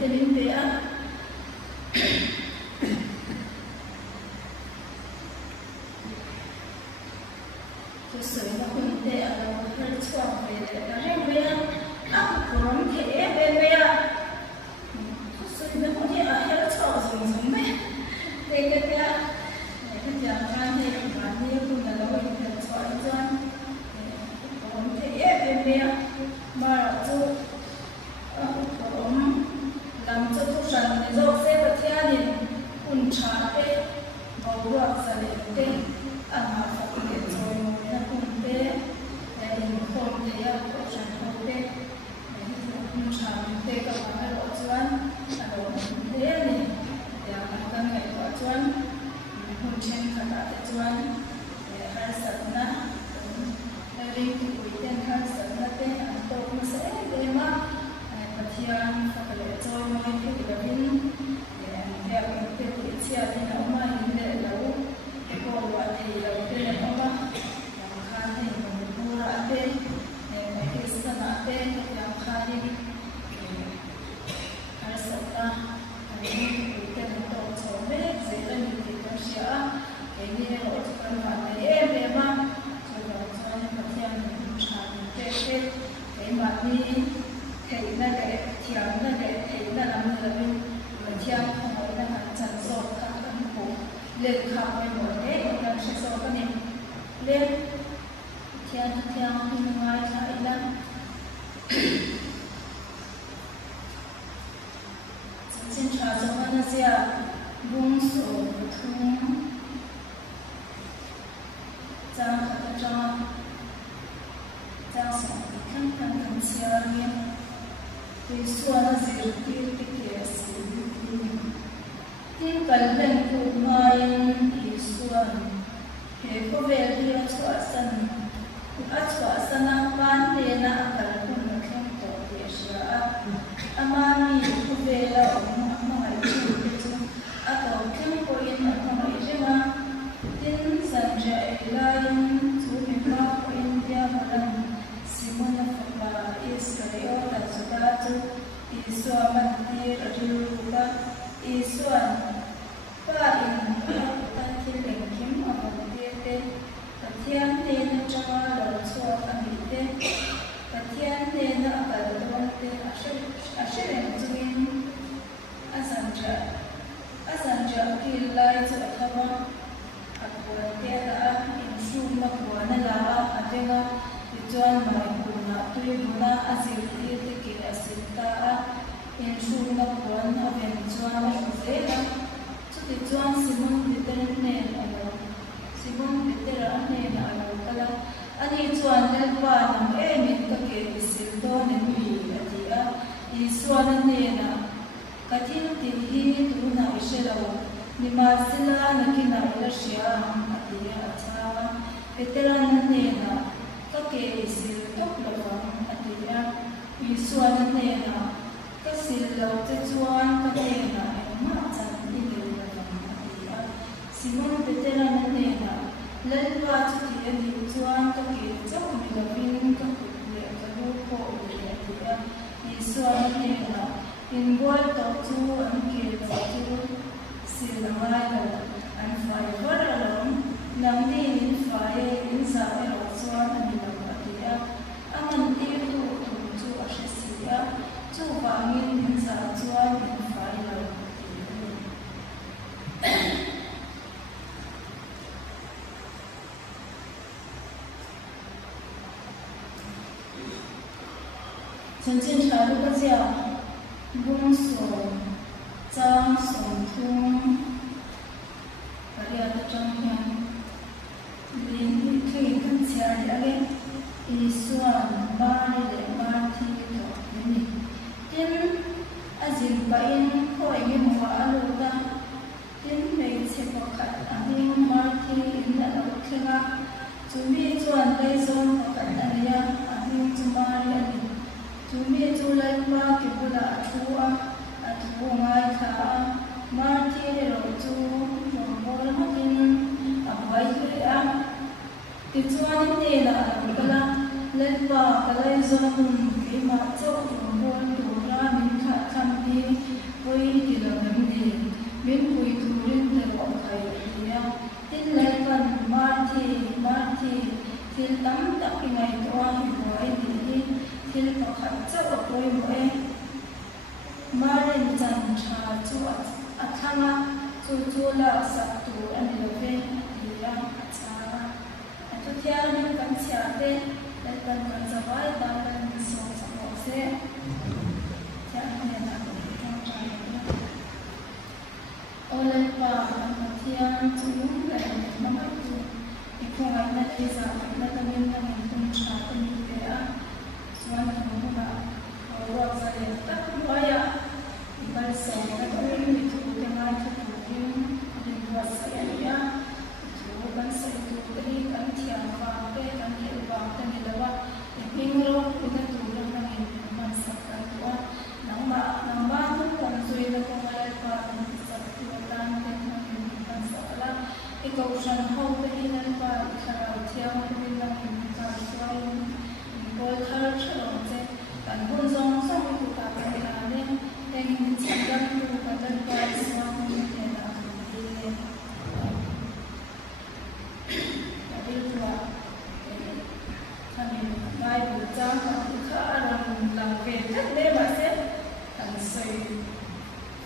tên về á cái sợi nó cũng để ở đâu hơi choàng về để nó hay về á còn thế về á sợi nó cũng như ở hơi choàng dùng dùng đấy cái giờ ra thì mà như cũng là đâu thì choàng choàng còn thế về mà chú cũng làm cho tôi rằng thì dâu sẽ bật theo thì cũng trả cái bảo vật ra để cái ăn học phục để rồi nó cũng thế để không thể có sản phẩm thế cũng trả thế các bạn có chuẩn rồi thế này để các ngày có chuẩn không chen cả đã chuẩn để hai sản na đi cuối tiên hai sản na thế ăn tôi cũng sẽ để mà Tiang fakale joy mai ke gavin ya ke chia ni na ma in le lo ko wa ni lo te na ma yang kha ni mo pura te ke sana te yang kha ni arsata ni ke na to so me ze la ni ke ka sia ke ni lo to kan ma ne ma so lo so ni ka tiang ni cha ni ke ma ni thầy na cái thiang na cái thầy na làm như là mình thiang không phải là hàng chân sâu khác ăn khổ lên khảo về một thế một lần sẽ sâu cái này lên thiang thì ngoài lại lắm xin chào cho anh chị buông sổ thung trang khát trang sổ khăn khăn chia nghe Isua zir tikesi tin kalben kumain Isua he ko veli achwa sana pan de na kalbun khem to yesha amani ko vela mai chu ato khem ko in mai jema tin sanja ilain tu me pa ko india malam simona fa israel Satu Isua mati rajuka Isua pain tanti lengkim abadete katian tena chama lansua kamite katian tena abadonte ashiren tuin asanja kilai tu athama akwatea insu makwana la atenga Tuan mai guna tui guna azir ke asita in shuna kuan aven tuan azela tu tuan simon biterne alo simon bitera ne alo kala ani tuan le pa nam e min ka ke sil do ne mi atia I suan ne na katin tin hi tu na ishelo ni ma sila na kina ila shia atia acha bitera ne na ke sil tok lo atia Isua ne na ka sil lo te chuan ka ne na ma chan ni le la atia simon petera ne na lalwa chu ti ni chuan ka ke chau mi lo bin ka ku le ka lu ko le atia Isua ne na in boy to chu an ke lo chu sil la mai lo an fai var along nam ni in fai in sa lo chuan ani lo atia aman ti tu chu ashesia chu bangin in sa chuan in fai lo曾经查了个叫公所张所通，把这个照片，你可以看起来那个一算八的八天的，你，因阿是把因可以用话录的，因每次我看阿因八天因那个看啊，准备转来转我看那里啊，阿因做八的。Tumi tu lai ma ki pula atu ngai kha ma ti ro tu bol makin abai hui a ti chuan ni la kala lai pa kala zon ki ma chau bol tu ra min kha kham ti min pui thurin te ro khai ria tin lai kan marthi til tam tak ngai to hi boy ni til pakhat chaw toy mo e marin chan tha chu athanga chu la sak tu ani lo ve ria cha atu thiar min kan chha te lai kan zawai ta kan so se cha ne na ko oleh perhatian tulung dan membantu ekonomi desa dan kami mencapai peningkatan suatu negara orang saya tak beraya bahasa negara itu dengan kemudian dua saya dia itu bahasa itu berikan tiada kan tiada dan lewat pinggul dengan tulung dan masyarakat tua nama tu konsui dan pengelola ikaw siyang hawtahinan pa ikaraw tiyaw bilang imikasuay ikol karal siya ronse kan bunzong sa ikutapang nanin yung sigang tukadan pa iswa kong nila ang bilin dahil tuwa kami may butang ang ikaarang lang vetat leba siya kan soy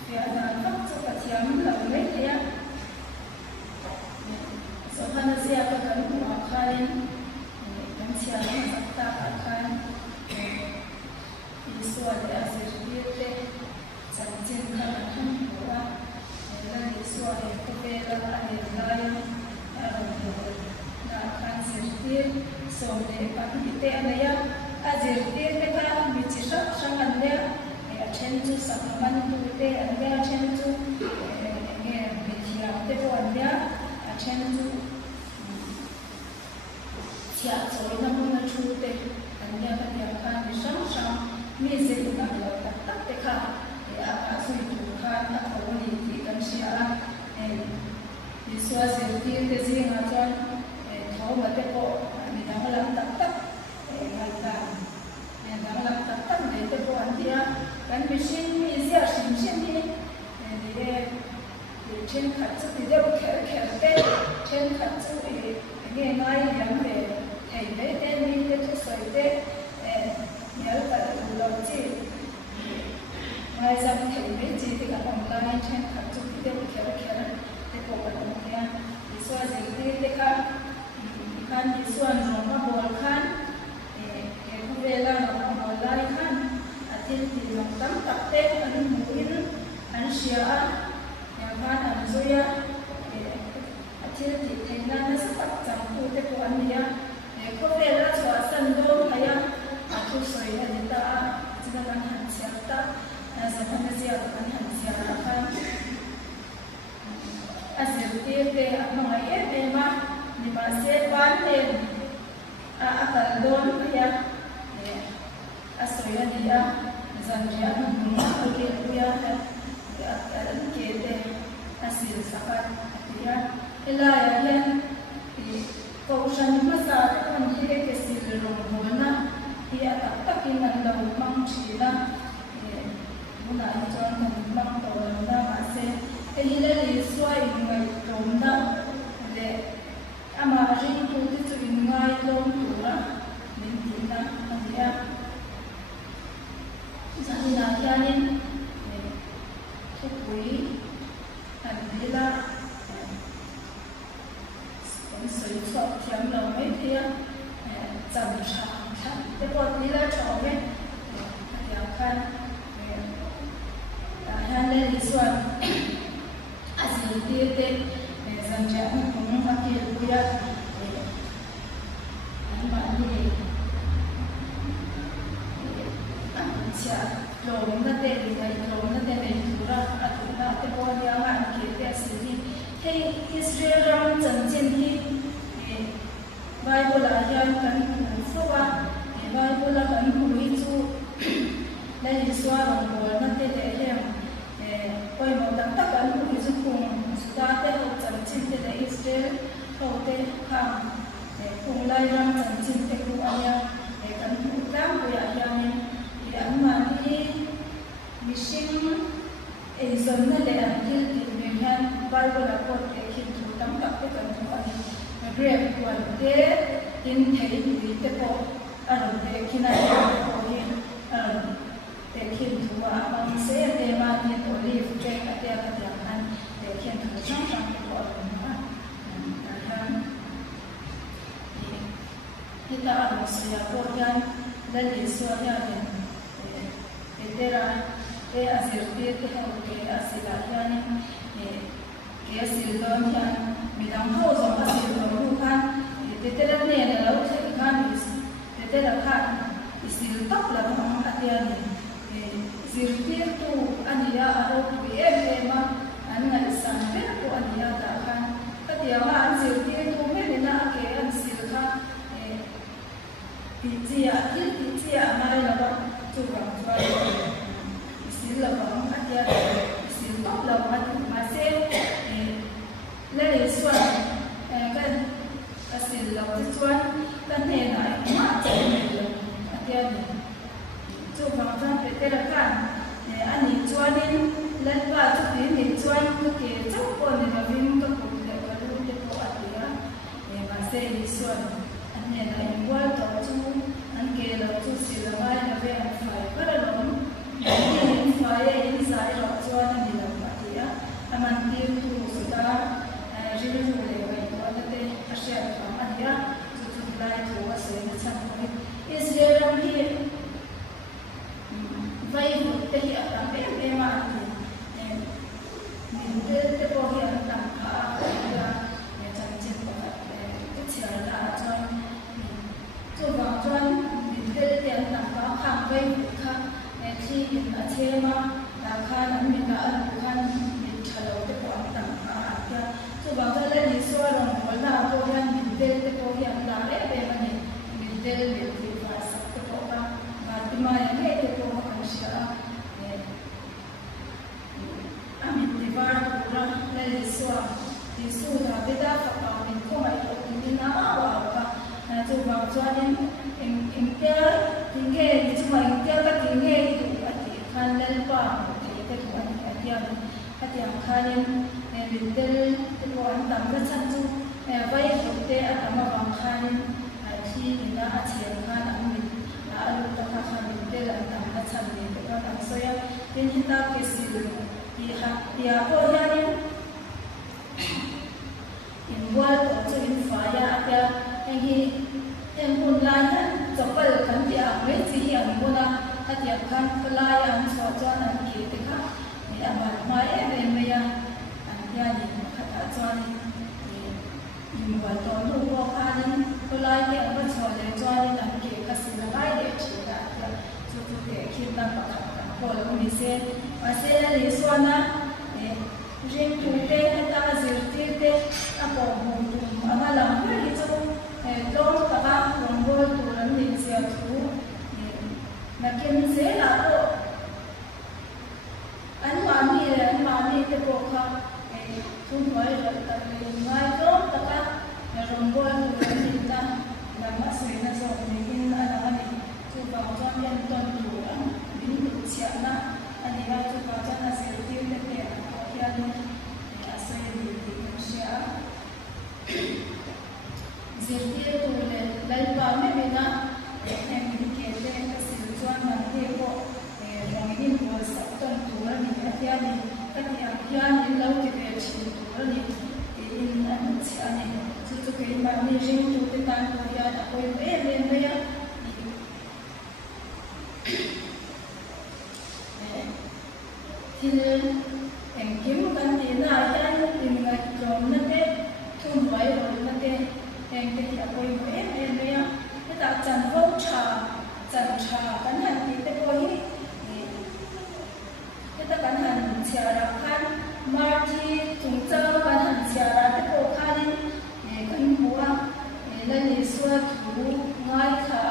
kaya nanak sa katiyang lang kaya so hana siya kan kumakain kan siya masakta akan iswa de asirite sanjin kan buwa dan iswa de kopela ay layo na kan sirtir so de pakite anaya azirtir de ka bichisa sangan de achenju sakaman tu de anga achenju nge bichia de ko anya achenju chia rồi năm mươi chu tệ anh em các nhà khăn để sáng sáng mi dịch là lợi tắc tệ khăn để áp suy thủ khăn áp ổn định thì cần xia đi xóa dịch thì cái gì mà cho thấu mà cái bộ thì đang làm tắc ngày càng đang làm tắc để cái bộ anh kia cần bị xin mi xia xin đi để trên khát chút thì đều khéo tê trên khát chút thì nghe nói rằng về thầy đấy tên đi cái chút sợi tê nhớ cả đầu chi mai ra thầy đấy chi thì cả phòng lai trên khát chút thì đều khéo để bộ cái đồng kia đi xóa gì thì để khăn đi xóa nó mà bồi khăn cái khu về là nó bồi lai khăn thì lòng tắm tập tê anh mũi anh xia kan anzuya athil ti thengna na satak champu te ko ania ko vela chwa san do haya athu soi na dita china kan han siata na zathana zia kan han siata kan asir te amanga ma ni ma se pan te akal don haya asoya dia zanjia nu ke kuya alam kete asil sakat ya elaya yan ko shan masa kan hire ke sil romona ya takin nan law mang chila muna jon kan mang to na mase ehile li swai ngai tomna le ama rin tu tu ngai lom tura min tina ya zanina yanin quý hành lý là con sấy sọt chém lòng mấy kia dần sáng cái con lý là chó mấy kéo khăn hai lên đi xuân gì kia tên dần chém cũng phát triển vui á anh bạn đi ăn chả lồng nó tên gì vậy lồng nó tên này cái bộ nhà bạn kia cái gì thì Israel làm trận chiến thì Bible là yang kan phụ à Bible là kan phụ ý chú đây là xóa lòng bùa nó tên để em coi một đám tất cả phụ ý chú cùng ta tên một trận chiến thì là Israel hậu tên hàng cùng lại làm trận chiến thì cũng anh kan phụ đám của yang thì anh mà đi mission exam na le ang til hian Bible a quote te khin thu tam tak te kan thu ani grep kuan te tin thei ni te po aron te khina ko hin te khin thu a mang se te ma ni olive tree ate ka te han te khin thu sang sang te ko ma han kita aron sia ko yan dan Yesus ya etera e asirti te ho ke asila yani ke asilon yan midang ho zo asilon hu kan tetera ne ne lo se kan tetera kan isil top la ma atian sirti tu ania aro bi ema anna sanbe ko ania ta kan atia ma sirti tu me na ke an sil kha Pizia mai la ba tu ba ba isil la ba atia isil top la ma se le le suan kan asil la ti suan kan ne na ma che le atia ni tu ba tan pe te la kan ani chuanin len ba tu ni chuan ku ke chu ko ni la vim ka ku le ka lu te ko atia ma se ni suan ne na igual to chu an ke lo chu si la mai na ve an fai para lo ni fai in sai lo chu an ni la pa tia aman ti tu su da jiru ju le vai to na te a sha pa ma dia chu chu lai tu wa se na chan ko Israel am hi vai mu te hi a tam pe ma ni min te po hi an tam kha ya ne chan chen ko ke chia la chuan tu ba chuan min te tian tam kha khang vai kha thi in a chema la kha an min da an khan min thalo te ko an tam kha ya tu ba chuan le ni so ron ko na ko yan min te ko yan la le be ma ni min te le ti fa sa te ko ka ma ti ma ya le te ko ka sha amin ti ba ko ra le so ti su da te da fa ka min ko mai ko ni na wa ka tu ba chuan in te tinge ni chu mai te ka tinge tu ati khan lel pa te te ko an atiam khanin min te ko an tam ka chan chu vai te atama bang khanin thi ina a chen khan an min a alu ta kha khan min te an tam ka chan ni te ka an soya tin hita ke sil ya ko yanin in wal to chu in fa ya ata hi em hun lai han chopal kan ti a me chi hi an bona atia khan lai an so chuan an ki te kha ni aman mai em me ya an ya ni kha chuan ni wal to lu ko khan lai ke an so le chuan an ki kha sin lai de chi da ya chu chu ke khin na pa kha ko lo ni se pa se le so na ring tu te ta zir ti te a po hum tu ama lam ni chu long ka ba hum bol tu ran ni sia tu na ken se la ko an ma ni te ko kha tu mai ra ta ni mai to ta ka rom bol tu ran ni ta na ma se na so ni in ana ni tu ba chuan yan ton tu an bin tu chia na ani ba tu ba chuan na se ti te te ya ni asa ni ti sia zirti tu le lai pa me me na em ni ke te ka sil chuan na te ko rong ni ko sa ton tu ra ni ya ni ka ti a ya ni lo ti ve chi tu ra ni in an chi ani chu chu ke ma ni jing tu te tan ko ya ta ko me me ya thil em kim kan ti na yan in ngai rom na te thum vai ro na te em te ya ko me ya ta chan vo cha kan han ti te ko hi ta kan han chia ra khan mar thi chung cha kan han chia ra te ko khan kan huwa le ni swa thu ngai kha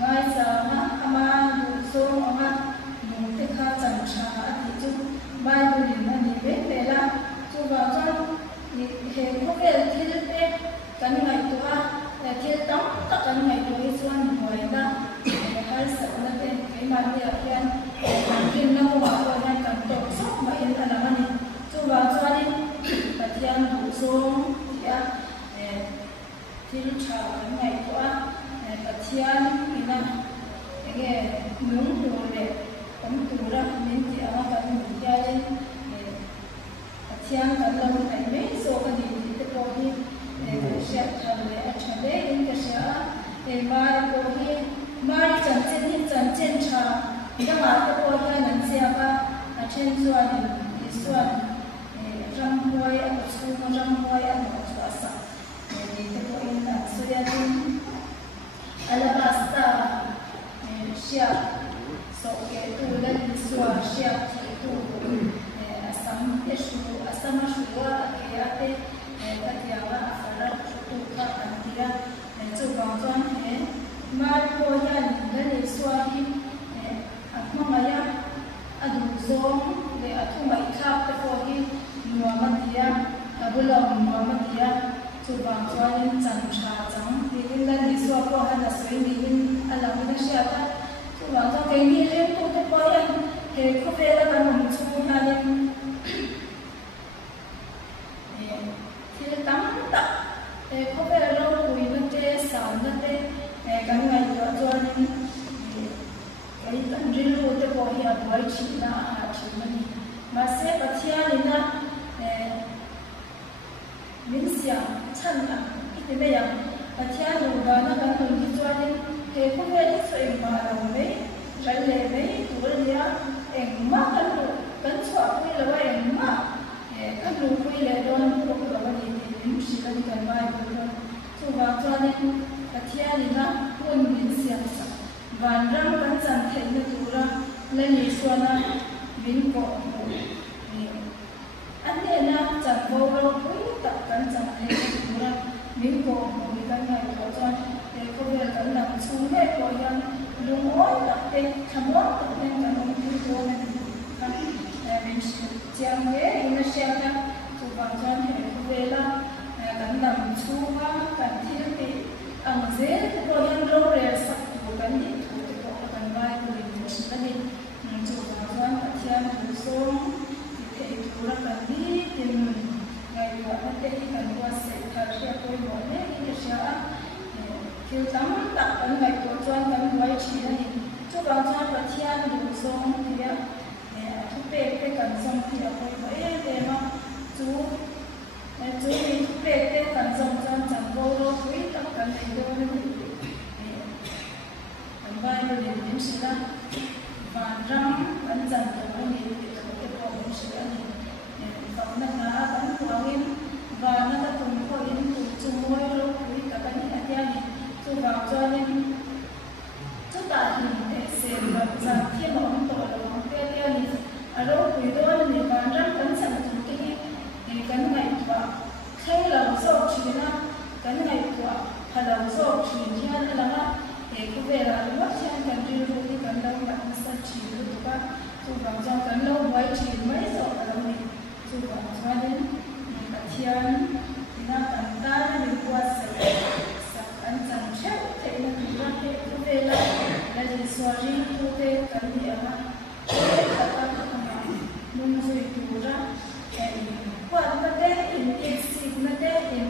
ngai sa na ama du so ama nu te kha chan cha ti chu bai bu ni na ni ve te la chu ba cha ni he ko ke thil te kan ngai tu a thil tam ta kan ngai tu hi chuan hoi da har sa na te kai ma ni a kian kin na wa ko na kan to sok ma in ana mani chu ba chuan thiang kan lo ai me so ka ni te ko hi sha thale a thale in ka sha mai ko hi mai chan chen cha da ma ko hi nan sia ba a chen chuan ni suan ram hoi a chu ram hoi a no sa ni te ko in na so ya tin alabasta sha so ke tu la ni suan sha tu asama shua akiate katiawa afara tu ka antia tu bangton he mar ko ya ni swati akmaya adu zong le atu mai khap te ko hi nuamatia abulom nuamatia tu bangton chan cha chang tin la ni swa ko hana swing ni alam na shata tu bangton ke ni le tu te ko ya he ko ve la ba mu chu na le có vẻ lâu quý vấn đề sáu vấn đề cái ngày cho nên cái tận riêng luôn để bỏ hiểu với chị là chị mình mà sẽ bắt theo nên là mình想趁啊一点点样bắt theo rồi và nó cần mình đi cho nên cái có vẻ như vậy mà rồi đấy rồi lấy đấy tụi nó em mà cần chọn cái là vậy mà các lũ quy là đón cũng là vấn đề mình chỉ cần cần bài thôi so vào cho nên cái thiên lý là quân mình xem sao và răng vẫn chẳng thấy được tụ ra lên lý xuân là mình có anh ấy là chẳng vô đâu cũng tập vẫn chẳng thấy được tụ ra mình có một cái ngày đó cho để có việc cần làm xuống hết rồi nhưng đúng mỗi tập tên tham mốt tập tên cả một cáiตัวnày mình chẳng nhớ nó xem ra so vào cho nên có việc là kan dam chuwa kan thil ti ang zel ko yan ro re sak ko kan ni thu ti ko kan vai ko ni shi kan ni chu ba chuan pathian thu som ti thei thu ra kan ni tin ngai wa ta te kan wa se thar sia ko mo ne ni sia thil tam tak kan ngai ko chuan kan vai chi ni chu ba chuan pathian thu som ti ya thu pe kan som ti a ko ba te ma chu chú mình về tên cần dòng cho chẳng vô đâu quý tất cả này đâu nên cần vai rồi điểm điểm sự đó và răng vẫn dần từ nó nhìn thì từ cái bộ điểm sự đó nhìn còn nó là vẫn quá nghiêm và nó đã cùng có những cùng chung môi đâu quý tất cả những cái này chú vào cho nên chú ta nhìn để xem và rằng khi mà ông tội là ông kia kia thì ở đâu quý đó thì và răng vẫn dần từ cái ngày qua khai là số chuyện là cái ngày qua hay là số chuyện như thế là để có về là mất trên cái điều đó thì cần đâu bạn sẽ chỉ được các chú bảo cho cái lâu mấy chỉ mấy giờ là đâu mình chú bảo cho đến cả thiên thì nó cần ta mình qua sẽ ăn chẳng chết thế là mình ra thế có về là gì xóa đi có về cái gì mà tất cả các bạn muốn gì đủ ra qua vấn đề in exit vấn đề in